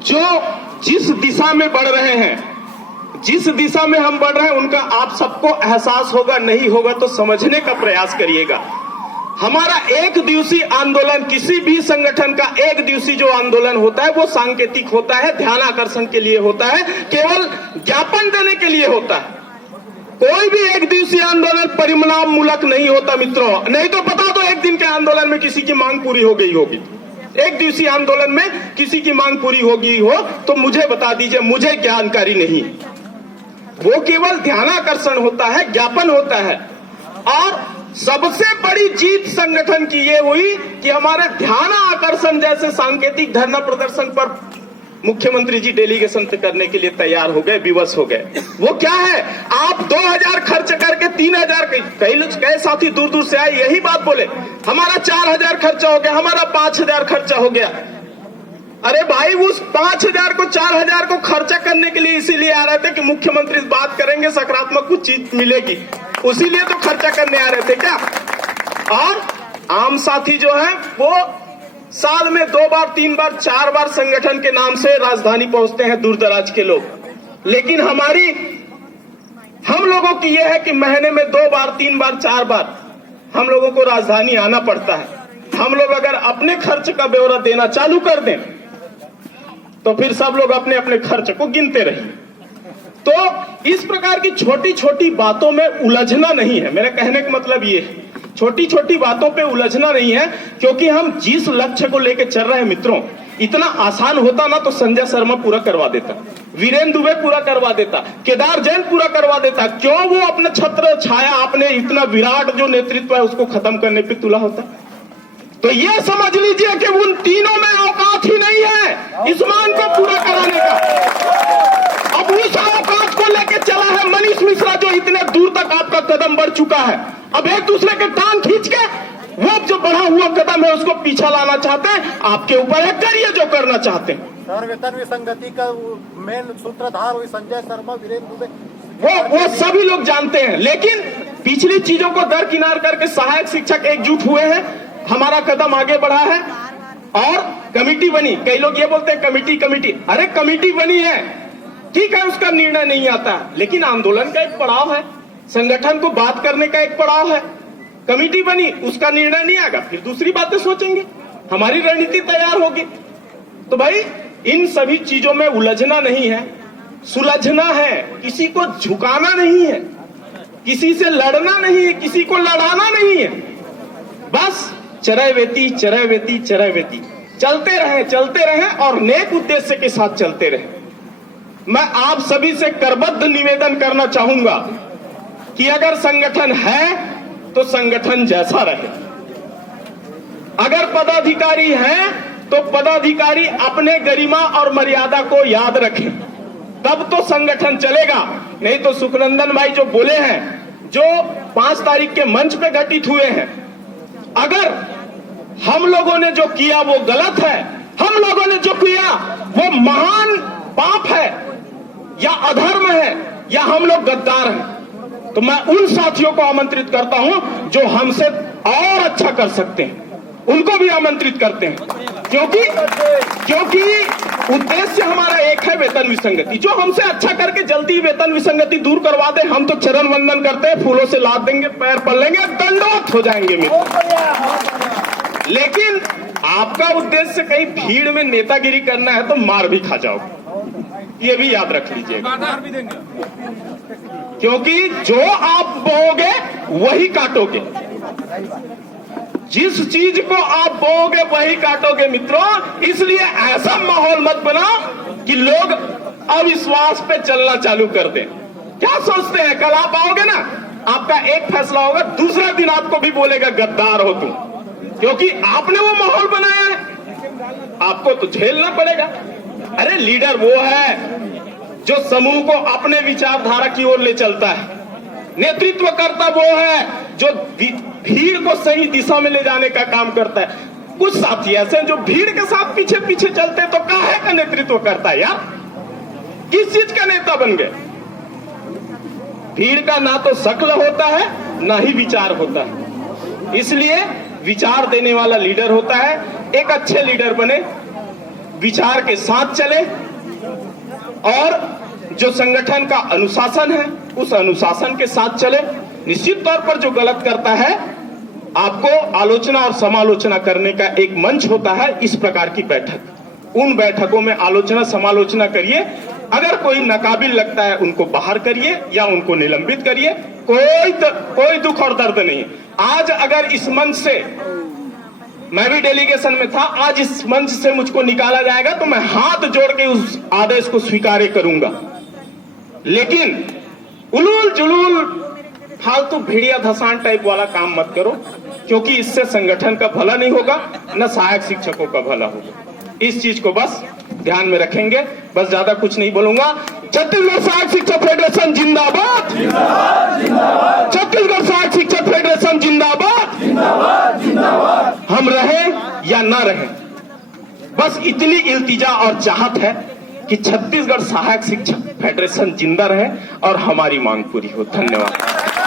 जो जिस दिशा में बढ़ रहे हैं, जिस दिशा में हम बढ़ रहे हैं, उनका आप सबको एहसास होगा, नहीं होगा तो समझने का प्रयास करिएगा। हमारा एक दिवसीय आंदोलन, किसी भी संगठन का एक दिवसीय जो आंदोलन होता है वो सांकेतिक होता है, ध्यान आकर्षण के लिए होता है, केवल ज्ञापन देने के लिए होता है। कोई भी एक दिवसीय आंदोलन परिणाम मूलक नहीं होता मित्रों। नहीं तो बता दो, एक दिन के आंदोलन में किसी की मांग पूरी हो गई होगी, एक दिवसीय आंदोलन में किसी की मांग पूरी हो गई हो तो मुझे बता दीजिए, मुझे जानकारी नहीं। वो केवल ध्यानाकर्षण होता है, ज्ञापन होता है। और सबसे बड़ी जीत संगठन की ये हुई कि हमारे ध्यान आकर्षण जैसे सांकेतिक धरना प्रदर्शन पर मुख्यमंत्री जी डेलीगेशन करने के लिए तैयार हो गए, विवश हो गए। वो क्या है, आप 2000 खर्च करके 3000, कई साथी दूर दूर से आए, यही बात बोले, हमारा 4000 खर्चा हो गया, हमारा 5000 खर्चा हो गया। अरे भाई, उस 5000 को 4000 को खर्चा करने के लिए इसीलिए आ रहे थे कि मुख्यमंत्री बात करेंगे, सकारात्मक कुछ चीज मिलेगी, उसीलिए तो खर्चा करने आ रहे थे क्या? और आम साथी जो है वो साल में 2 बार 3 बार 4 बार संगठन के नाम से राजधानी पहुंचते हैं, दूर दराज के लोग। लेकिन हम लोगों की यह है कि महीने में 2 बार 3 बार 4 बार हम लोगों को राजधानी आना पड़ता है। हम लोग अगर अपने खर्च का ब्यौरा देना चालू कर दें तो फिर सब लोग अपने अपने खर्च को गिनते रहें। तो इस प्रकार की छोटी छोटी बातों में उलझना नहीं है। मेरे कहने का मतलब ये है, छोटी छोटी बातों पे उलझना नहीं है, क्योंकि हम जिस लक्ष्य को लेकर चल रहे हैं मित्रों, इतना आसान होता ना तो संजय शर्मा पूरा करवा देता, वीरेंद्र दुबे पूरा करवा देता, केदार जैन पूरा करवा देता। क्यों वो अपने छत्र छाया, आपने इतना विराट जो नेतृत्व है उसको खत्म करने पे तुला होता? तो ये समझ लीजिए कि उन तीनों में औकात ही नहीं है इस मांग को पूरा कराने का। अब उस औकात को लेके चला है मनीष मिश्रा, जो इतने दूर तक आपका कदम बढ़ चुका है। अब एक दूसरे के टांग खींच के वो जो बढ़ा हुआ कदम है उसको पीछा लाना चाहते हैं। आपके ऊपर है, करिए जो करना चाहते हैं। सर, वेतन विसंगति का मेन सूत्रधार हुई संजय शर्मा, वीरेंद्र दुबे, वो सभी लोग जानते हैं। लेकिन पिछली चीजों को दरकिनार करके सहायक शिक्षक एकजुट हुए हैं, हमारा कदम आगे बढ़ा है और कमेटी बनी। कई लोग ये बोलते हैं कमेटी, अरे कमेटी बनी है, ठीक है, उसका निर्णय नहीं आता, लेकिन आंदोलन का एक पड़ाव है, संगठन को बात करने का एक पड़ाव है। कमेटी बनी, उसका निर्णय नहीं आएगा, फिर दूसरी बातें सोचेंगे, हमारी रणनीति तैयार होगी। तो भाई, इन सभी चीजों में उलझना नहीं है, सुलझना है। किसी को झुकाना नहीं है, किसी से लड़ना नहीं है, किसी को लड़ाना नहीं है। बस चरैवेती चरैवेती चरैवेती चलते रहे और नेक उद्देश्य के साथ चलते रहे। मैं आप सभी से करबद्ध निवेदन करना चाहूंगा कि अगर संगठन है तो संगठन जैसा रहे, अगर पदाधिकारी हैं तो पदाधिकारी अपने गरिमा और मर्यादा को याद रखें, तब तो संगठन चलेगा। नहीं तो सुखनंदन भाई जो बोले हैं, जो 5 तारीख के मंच पे घटित हुए हैं, अगर हम लोगों ने जो किया वो गलत है, हम लोगों ने जो किया वो महान पाप है या अधर्म है या हम लोग गद्दार हैं, तो मैं उन साथियों को आमंत्रित करता हूं जो हमसे और अच्छा कर सकते हैं, उनको भी आमंत्रित करते हैं। क्योंकि उद्देश्य हमारा एक है, वेतन विसंगति। जो हमसे अच्छा करके जल्दी वेतन विसंगति दूर करवा दे, हम तो चरण वंदन करते हैं, फूलों से लाद देंगे, पैर पड़ लेंगे, दंडवत हो जाएंगे मित्र। लेकिन आपका उद्देश्य कहीं भीड़ में नेतागिरी करना है तो मार भी खा जाओगे, ये भी याद रख लीजिएगा, क्योंकि जो आप बोओगे वही काटोगे। जिस चीज को आप बोओगे वही काटोगे मित्रों। इसलिए ऐसा माहौल मत बनाओ कि लोग अविश्वास पे चलना चालू कर दें। क्या सोचते हैं, कल आप आओगे ना, आपका एक फैसला होगा, दूसरा दिन आपको भी बोलेगा गद्दार हो तुम, क्योंकि आपने वो माहौल बनाया है, आपको तो झेलना पड़ेगा। अरे लीडर वो है जो समूह को अपने विचारधारा की ओर ले चलता है, नेतृत्व करता वो है जो भीड़ को सही दिशा में ले जाने का काम करता है। कुछ साथी ऐसे जो भीड़ के साथ पीछे पीछे चलते तो काहे का नेतृत्व करता है यार, किस चीज का नेता बन गए? भीड़ का ना तो शक्ल होता है ना ही विचार होता है, इसलिए विचार देने वाला लीडर होता है। एक अच्छे लीडर बने, विचार के साथ चले और जो संगठन का अनुशासन है उस अनुशासन के साथ चले। निश्चित तौर पर जो गलत करता है आपको आलोचना और समालोचना करने का एक मंच होता है, इस प्रकार की बैठक, उन बैठकों में आलोचना समालोचना करिए। अगर कोई नाकाबिल लगता है उनको बाहर करिए या उनको निलंबित करिए, कोई दुख और दर्द नहीं। आज अगर इस मंच से, मैं भी डेलीगेशन में था, आज इस मंच से मुझको निकाला जाएगा तो मैं हाथ जोड़ के उस आदेश को स्वीकार करूंगा। लेकिन उलूल जुलूल फालतू भेड़िया धसान टाइप वाला काम मत करो, क्योंकि इससे संगठन का भला नहीं होगा, न सहायक शिक्षकों का भला होगा। इस चीज को बस ध्यान में रखेंगे। बस ज्यादा कुछ नहीं बोलूंगा। छत्तीसगढ़ सहायक शिक्षक फेडरेशन जिंदाबाद, छत्तीसगढ़ सहायक शिक्षक फेडरेशन जिंदाबाद। हम रहें या ना रहें, बस इतनी इल्तिजा और चाहत है कि छत्तीसगढ़ सहायक शिक्षक फेडरेशन जिंदा रहे और हमारी मांग पूरी हो। धन्यवाद।